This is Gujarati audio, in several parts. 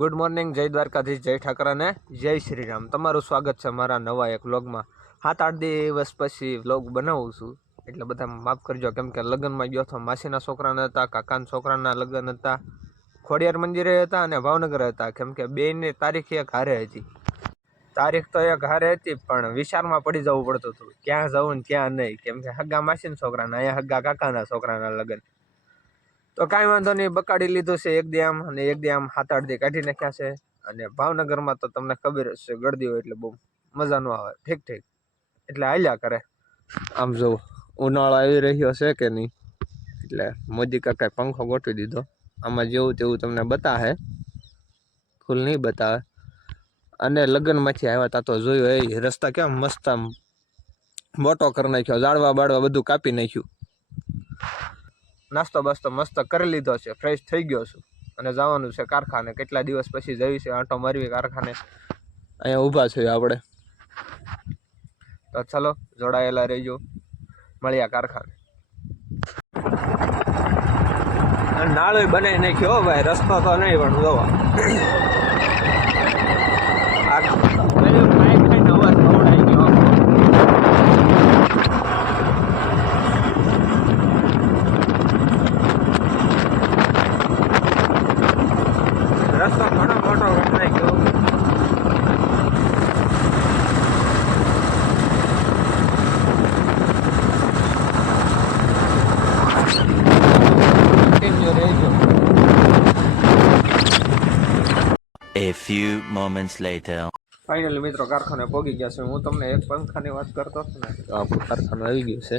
ગુડ મોર્નિંગ, જય દ્વારકાધીશ, જય ઠાકર અને જય શ્રી રામ. તમારું સ્વાગત છે મારા નવા એક વ્લોગમાં. 7-8 દિવસ પછી વ્લોગ બનાવું છું, એટલે બધા માફ કરજો. કેમ કે લગ્નમાં ગયો હતો, માસીના છોકરાના હતા, કાકાના છોકરાના લગ્ન હતા, ખોડિયાર મંદિરે હતા અને ભાવનગર હતા. કેમ કે બેની તારીખ એક હારે હતી. તારીખ તો એક હારે હતી, પણ વિચારમાં પડી જવું પડતું હતું ક્યાં જવું ને ક્યાં નહીં. કેમ કે હગ્ગા માસીના છોકરાના, અહીંયા હગ્ગા કાકાના છોકરાના લગ્ન. તો કાંઈ વાંધો નહીં, બકાડી લીધું છે એક દી આમ અને એક દી આમ 7-8 દી કાઢી નાખ્યા છે. અને ભાવનગરમાં તો તમને ખબર જ છે, ગળદી હોય એટલે બહુ મજા ન આવે. ઠીક એટલે હાલ્યા કરે. આમ જો ઉનાળો આવી રહ્યો છે કે નહીં, એટલે મોદી કાકાએ પંખો ગોઠવી દીધો. આમાં જેવું તેવું તમને બતાવે, ફૂલ નહીં બતાવે. અને લગ્નમાંથી આવ્યા તા તો જોયું, એ રસ્તા કેમ મસ્ત આમ મોટો કરી નાખ્યો, ઝાડવા બાળવા બધું કાપી નાખ્યું. નાસ્તો બાસ્તો મસ્ત કરી લીધો છે, ફ્રેશ થઈ ગયો છું અને જવાનું છે કારખાને. કેટલા દિવસ પછી જવી છે આંટો મારવી કારખાને. અહીંયા ઊભા છે આપણે, તો ચલો જોડાયેલા રહેજો, મળ્યા કારખાને. નાળો બનાવી નાખ્યો ભાઈ, રસ્તો તો નહીં પણ જોવા રસ્તો ઘણો મોટો વખણાઈ ગયો. A few moments later. Finally મિત્રો કારખાને પહોંચી ગયા છે. હું તમને એક પંખાની વાત કરતો હતો ને, તો આપણું કારખાનું આવી ગયું છે.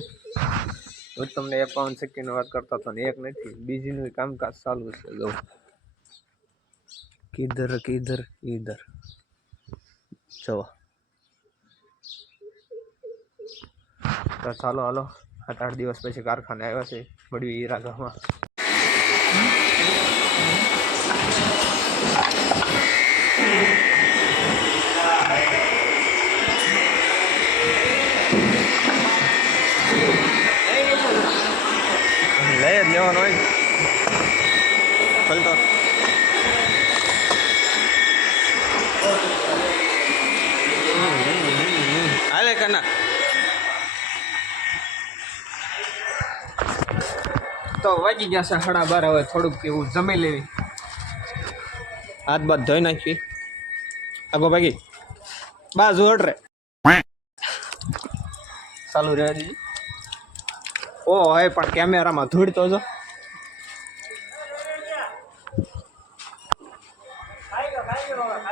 હું તમને એક પવન ચક્કીની વાત કરતો હતો ને, એક નથી, બીજીનું કામકાજ ચાલુ છે. જો કિધર કિધર ઇધર જો. તો ચાલો હાલો, 7-8 દિવસ પછી કારખાને આવ્યા છે, મળ્યું હીરા ગામમાં. લઈ જ લેવાનો હોય ફલતો. હાલે કના તો વાગી ગયા છે 12:30. હવે થોડુંક એવું જમી લેવી, હાથ બાદ ધોઈ નાખી. આગો ભાગી બાજુ હટ રે, ચાલુ રહે દીધી. ઓ હોય પણ કેમેરામાં ધૂળ તો જો.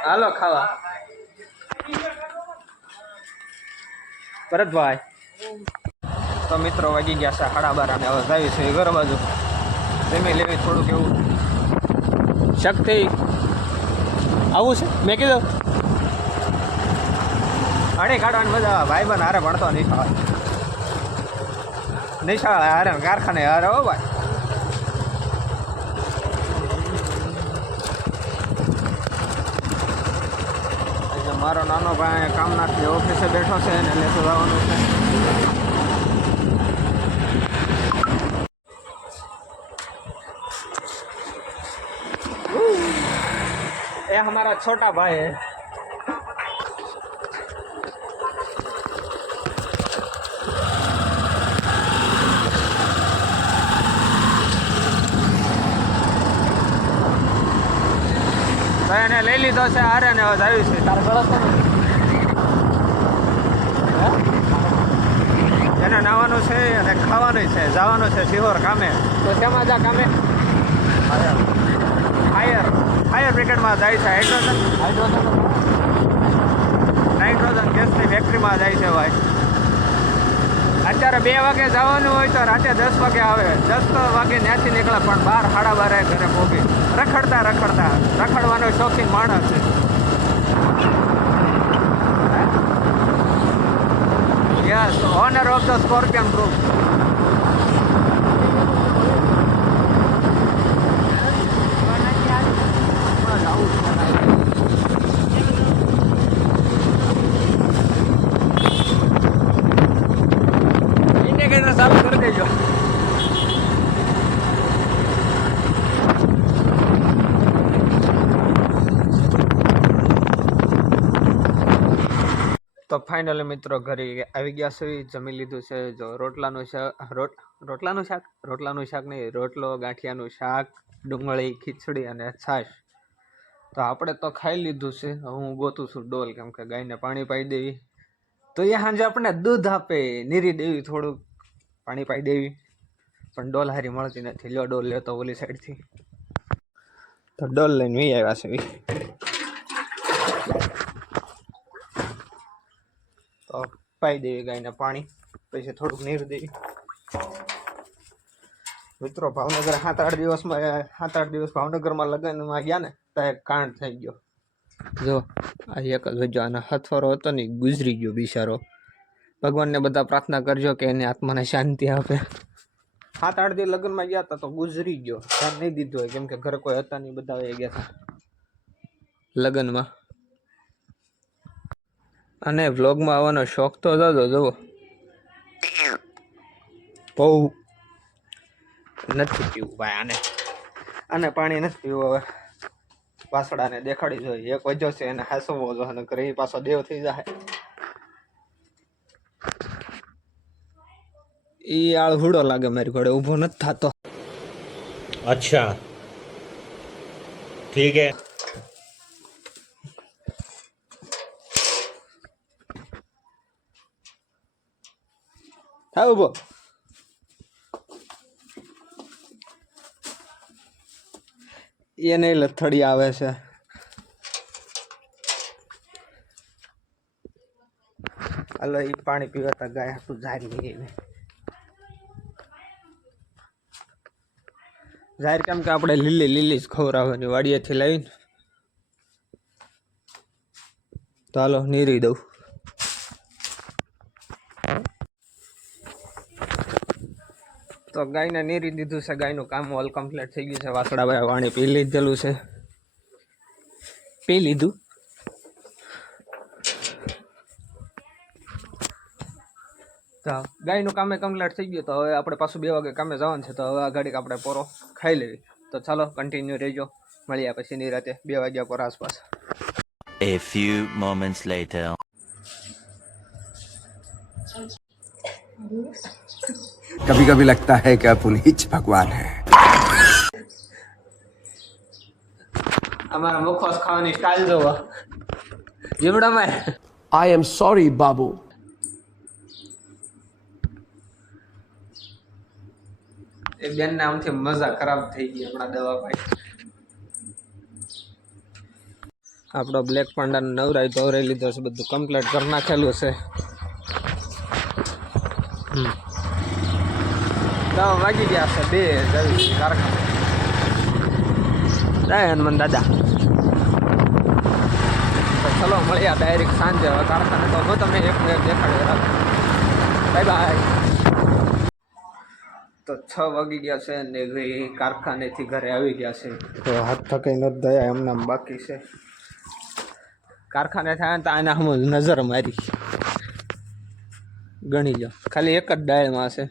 હાલો ખાવા ભરતભાઈ. તો મિત્રો વાગી ગયા છે 12:30 અને હવે જાય છે ઘર બાજુ જમી લેવી. થોડુંક એવું શક્તિ આવું છે. મેં કીધું અણી કાઢવાની મજા આવે. ભાઈ બન હારે ભણતો નિશાળ હારે કારખાને હારે. હો ભાઈ મારો નાનો ભાઈ કામનાથી ઓફિસે બેઠો છે ને લેતો જવાનું છે. ये हमारा छोटा भाई है. તો એને લઈ લીધો છે હારે ને હવે આવ્યું છે. તારે ગળો છે એને નાવાનું છે અને ખાવાનું છે. જવાનું છે સિહોર કામે. તો શેમાં જા કામે? ફાયર બ્રિગેડમાં જાય છે. નાઇટ્રોજન ગેસની ફેક્ટરીમાં જાય છે ભાઈ. અત્યારે 2 વાગે જવાનું હોય તો રાતે 10 વાગે આવે. 10 વાગે ત્યાંથી નીકળે પણ 12-12:30 ઘરે પહોંચી. રખડવાનો શોખીન માણસ છે. Yes, honour of the scorpion group. ચાલુ કરી દેજો. તો ફાઇનલી મિત્રો ઘરે આવી ગયા છે, જમી લીધું છે. જો રોટલાનું શાક નહીં, રોટલો, ગાંઠિયાનું શાક, ડુંગળી, ખીચડી અને છાશ. તો આપણે તો ખાઈ લીધું છે. હું ગોતું છું ડોલ, કેમ કે ગાયને પાણી પાઈ દેવી. તો એ સાંજે આપણે દૂધ આપે, નીરી દેવી, થોડુંક પાણી પાઈ દેવી, પણ ડોલ હારી મળતી નથી. લ્યો ડોલ લેતો ઓલી સાઈડથી. તો ડોલ લઈને વી આવ્યા છે. તો પાઈ દેવી ગાયને પાણી, પછી થોડુંક નીર દેવી. મિત્રો ભાવનગર 7-8 દિવસ ભાવનગરમાં લગ્નમાં ગયા ને, તો એક કાંડ થઈ ગયો. જો આ એક જ વજ્જો, આના હથવારો હતો ને, ગુજરી ગયો બિચારો. ભગવાનને બધા પ્રાર્થના કરજો કે એની આત્માને શાંતિ આપે. 7-8 દિવસ લગ્નમાં ગયા હતા તો ગુજરી ગયો. ધ્યાન નહીં દીધું હોય, કેમ કે ઘરે કોઈ હતા નહીં, બધા વહી ગયા હતા લગ્નમાં. અને વ્લોગમાં આવવાનો શોખ તો હતો, જુઓ બહુ નથી પીવું ભાઈ. આને પાણી નથી પીવું. હવે વાસડાને દેખાડી જોઈએ, એક વજ્જો છે એને હાસવો જોઈએ, અને ઘરે પાછો દેવ થઈ જાય. ઈ આળ હુડો લાગે મારી ઘોડે, ઊભો નથી થતો. अच्छा ठीक है. હા ઊભો. એને લથડી આવે છે. હાલો ઈ પાણી પીવાતા ગાય તું જારી ગઈ. જાહેર કેમ કે આપણે લીલી જ ખવડાવવાની વાડીએથી લાવીને. તો હાલો નીરી દઉં. તો ગાયને નીરી દીધું છે. ગાયનું કામ ઓલ કમ્પ્લીટ થઈ ગયું છે. વાસડા ભાઈ પાણી પી લીધેલું છે, પી લીધું. તો ગાયનું કામે કમ્પ્લીટ થઈ ગયું. તો હવે આપણે પાછું 2 વાગે કામે જવાનું છે. તો હવે આ ઘડીક આપણે પોરો ખાઈ લેવી. તો ચાલો કન્ટિન્યુ રહેજો, મળ્યા પછી નિરાતે 2 વાગ્યા પર આસપાસ. A few moments later. कभी कभी लगता है कि आप उन्हीं च भगवान हैं. અમારા મુખવાસ ખાવાની સ્ટાઇલ જોવો જીવડામાં. I am sorry, Babu. એ બેનને આમથી મજા ખરાબ થઈ ગઈ હમણાં દવા પાઈ. આપણો બ્લેક પાંડાને નવરાઈ ધોરાઈ લીધો છે, બધું કમ્પ્લીટ કરી નાખેલું છે. દવા વાગી ગયા છે 2 કારખાના. જય હનુમાન દાદા. તો ચલો મળ્યા ડાયરેક્ટ સાંજે. હવે કારખાને તો હું તમને એક દેખાડ્યો. Bye bye. તો 6 વાગી ગયા છે ને કારખાનેથી ઘરે આવી ગયા છે. તો હાથ થકાઈ નથી દયા એમના બાકી છે. કારખાને થાય તો આને હમ નજર મારી ગણી લો, ખાલી એક જ ડાળમાં છે.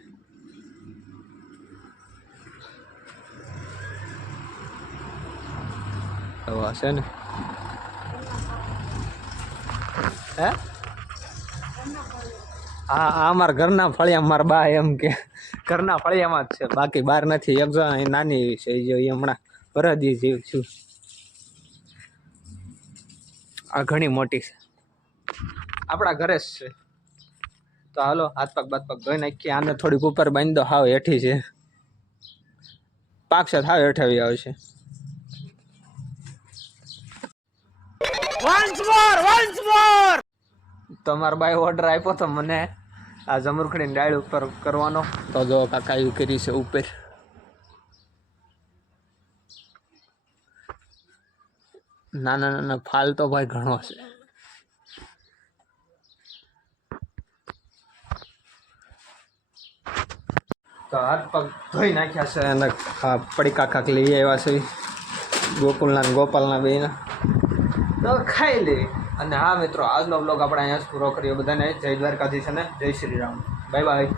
છે ને હે હા અમારા ઘરના ફળિયા, મારા બા એમ કે ઘરના ફળિયામાં જ છે, બાકી બહાર નથી. એક જણ નાની એવી છે, જે હમણાં વરદી જેવી છું. આ ઘણી મોટી છે, આપણા ઘરે જ છે. તો હાલો હાથ પગ ધોઈ નાખીએ. આને થોડીક ઉપર બાંધી દો, હાવ હેઠી છે. પાક છે હાવ હેઠાવી આવશે. તો મારા બાઈ ઓર્ડર આપ્યો તો મને આ જમરૂખડીની ડાળ ઉપર કરવાનો. તો જો કાકા એવું કરી છે ઉપર. નાના ફાલ તો ભાઈ ઘણો છે. તો હાથ પગ ધોઈ નાખ્યા છે અને પડીકા કાક લઈ આવ્યા છે ગોકુલના ગોપાલના બેના. તો ખાઈ લે. અને હા મિત્રો, આજનો બ્લોગ આપણે અહીંયા જ પૂરો કર્યો. બધાને જય દ્વારકાધીશ અને જય શ્રી રામ. Bye bye.